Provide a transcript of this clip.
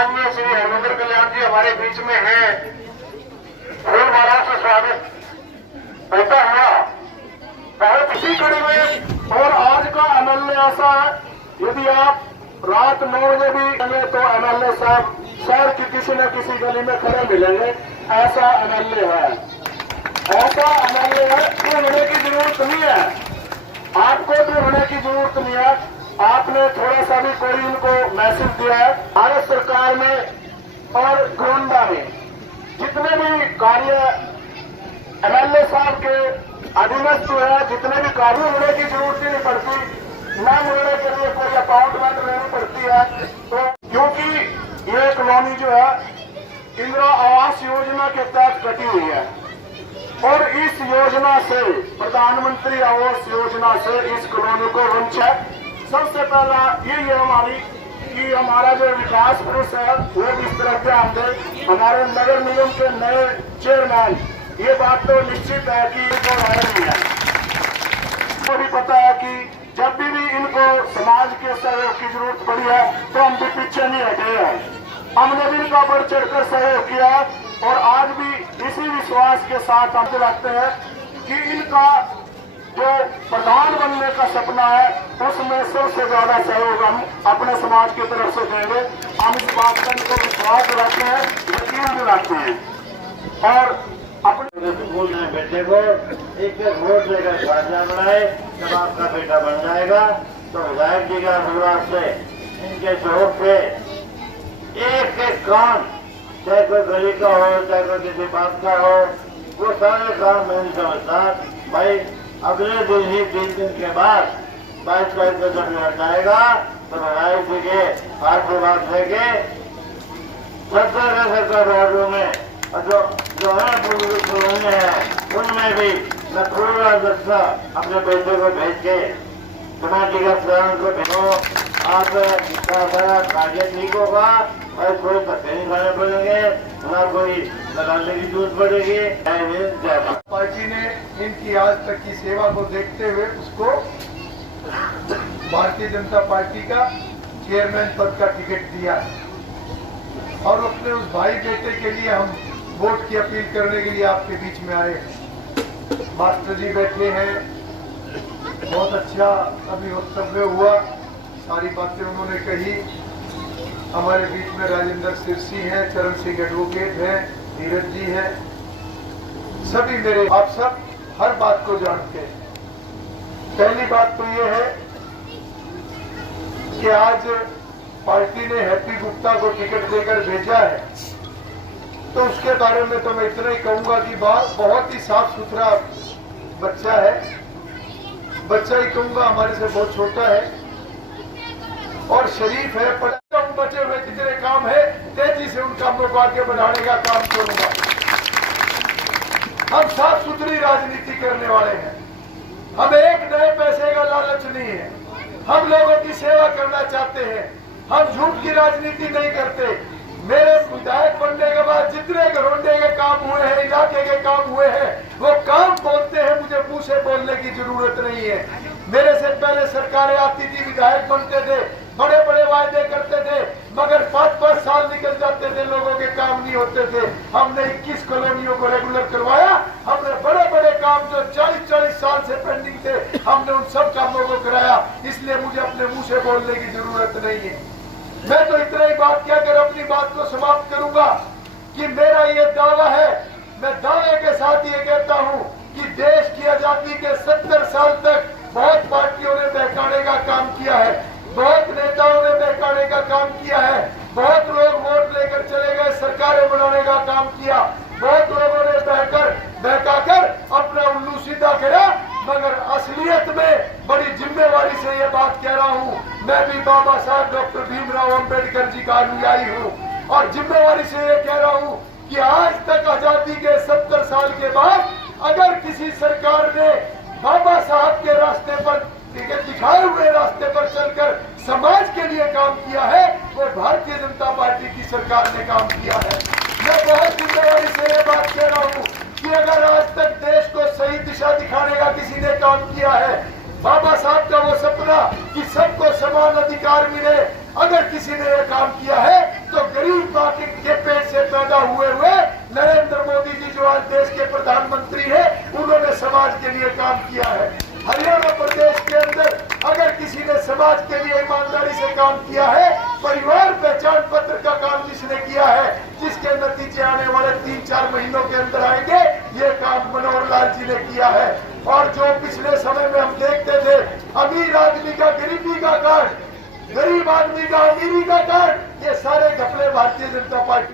माननीय श्री हरमंदिर कल्याण जी हमारे बीच में हैं। फूल माला से स्वागत होता हुआ बहुत इसी कड़ी में। और आज का एमएलए ऐसा है, यदि आप रात 9 बजे भी चले तो एमएलए साहब शहर की किसी न किसी गली में खड़े मिलेंगे। ऐसा एमएलए है, ऐसा एमएलए है। ढूंढने की जरूरत नहीं है, आपको ढूंढने की जरूरत नहीं है। आपने थोड़ा सा भी कोई इनको मैसेज दिया है, भारत सरकार में और गोंडा में जितने भी कार्य एमएलए साहब के अधीनस्थ है, जितने भी कार्य होने की जरूरत ही नहीं पड़ती, न मिलने के लिए कोई अपॉइंटमेंट लेनी पड़ती है। तो क्योंकि ये कॉलोनी जो है इंदिरा आवास योजना के तहत कटी हुई है और इस योजना से, प्रधानमंत्री आवास योजना से इस कॉलोनी को वंचित। सबसे पहला यही है हमारी कि हमारा जो विकास पुरुष है वो भी इस तरफ ध्यान दे। हमारे नगर निगम के नए चेयरमैन, ये बात तो निश्चित है कि इनको राय नहीं है। तो भी पता है कि जब भी इनको समाज के सहयोग की जरूरत पड़ी है तो हम भी पीछे नहीं हटे हैं। हमने भी इनका बढ़ चढ़कर सहयोग किया और आज भी इसी विश्वास के साथ हम रखते हैं कि इनका जो प्रधान बनने का सपना है उसमें सबसे ज्यादा सहयोग हम अपने समाज की तरफ से देंगे। हम इस बात का इनको विश्वास दिलाते हैं, यकीन दिलाते हैं। और अपने स्कूल में बेटे को एक वोट लेकर खाजा बनाए, जब आपका बेटा बन जाएगा तो विधायक जी का आशीर्वाद से इनके सहयोग से एक एक काम, चाहे कोई गली का हो, चाहे कोई किसी बात का हो, वो सारे काम मैं नहीं समझता भाई। अगले दिन ही 3 दिन के बाद 22 तारीख को जब लौट जाएगा तो विधायक जी के आशीर्वाद लेके 70 वार्डों में जो है कॉलोनी है उनमें भी मैं पूरा दस्ता अपने बेटे को भेज के टमाटी का सामान को भेजो। आपका सारा कार्य ठीक होगा और कोई धक्के नहीं खाने पड़ेंगे, ना कोई लगाने की जरूरत पड़ेगी। पार्टी ने इनकी आज तक की सेवा को देखते हुए उसको भारतीय जनता पार्टी का चेयरमैन पद का टिकट दिया है और अपने उस भाई बेटे के लिए हम वोट की अपील करने के लिए आपके बीच में आए। मास्टर जी बैठे हैं, बहुत अच्छा अभी वक्तव्य हुआ, सारी बातें उन्होंने कही। हमारे बीच में राजेंद्र सिरसी हैं, चरण सिंह एडवोकेट हैं, नीरज जी हैं, सभी मेरे आप सब हर बात को जानते हैं। पहली बात तो ये है कि आज पार्टी ने हैप्पी गुप्ता को टिकट देकर भेजा है, तो उसके बारे में तो मैं इतना ही कहूंगा कि बहुत ही साफ सुथरा बच्चा है। बच्चा ही कहूंगा, हमारे से बहुत छोटा है और शरीफ है। बचे हुए जितने काम है तेजी से उन कामों को आगे बढ़ाने का काम करूंगा। हम साफ सुथरी राजनीति करने वाले हैं, हमें एक नए पैसे का लालच नहीं है, हम लोगों की सेवा करना चाहते हैं, हम झूठ की राजनीति नहीं करते। मेरे विधायक बनने के बाद जितने घरोंडे के काम हुए हैं, इलाके के काम हुए हैं, वो काम बोलते हैं, मुझे मुंह से बोलने की जरूरत नहीं है। मेरे से पहले सरकारें आती थी, विधायक बनते थे, बड़े बड़े वायदे करते थे, मगर 5-5 साल निकल जाते थे, लोगों के काम नहीं होते थे। हमने 21 कॉलोनियों को रेगुलर करवाया, हमने बड़े बड़े काम जो 40-40 साल से पेंडिंग थे, हमने उन सब कामों को कराया। इसलिए मुझे अपने मुंह से बोलने की जरूरत नहीं है। मैं तो इतना ही बात कहकर अपनी बात को समाप्त करूंगा कि मेरा ये दावा है, मैं दावे के साथ ये कहता हूँ कि देश की आजादी के 70 साल तक बहुत पार्टियों ने बहकाने का काम किया है, बहुत नेताओं ने बहकाने का काम किया है, बहुत लोग वोट लेकर चले गए, सरकारें बनाने का काम किया, बहुत लोगों ने बहकाकर अपना उल्लू सीधा करा। मगर असलियत में बड़ी जिम्मेवारी से ये बात कह रहा हूँ, मैं भी बाबा साहब डॉक्टर भीमराव अंबेडकर जी का अनुयायी हूँ और जिम्मेवारी से ये कह रहा हूँ कि आज तक आजादी के 70 साल के बाद अगर किसी सरकार ने बाबा साहब के रास्ते पर दिखाए हुए रास्ते पर चलकर समाज के लिए काम किया है, वो भारतीय जनता पार्टी की सरकार ने काम किया है। मैं बहुत जिम्मेवारी से ये बात कह रहा हूँ कि अगर आज तक देश को सही दिशा दिखाने का किसी ने काम किया है, बाबा साहब का वो सपना कि सबको समान अधिकार मिले, अगर किसी ने यह काम किया है तो गरीब हुए नरेंद्र मोदी जी जो आज देश के प्रधानमंत्री हैं, उन्होंने समाज के लिए काम किया है। हरियाणा प्रदेश के अंदर अगर किसी ने समाज के लिए ईमानदारी से काम किया है, परिवार पहचान पत्र का काम जिसने किया है, जिसके नतीजे आने वाले 3-4 महीनों के अंदर आएंगे, ये काम मनोहर लाल जी ने किया है। और जो पिछले समय में हम देखते थे, अमीर आदमी का गरीबी का कार्ड, गरीब आदमी का अमीरी का कार्ड, ये सारे घपले भारतीय जनता पार्टी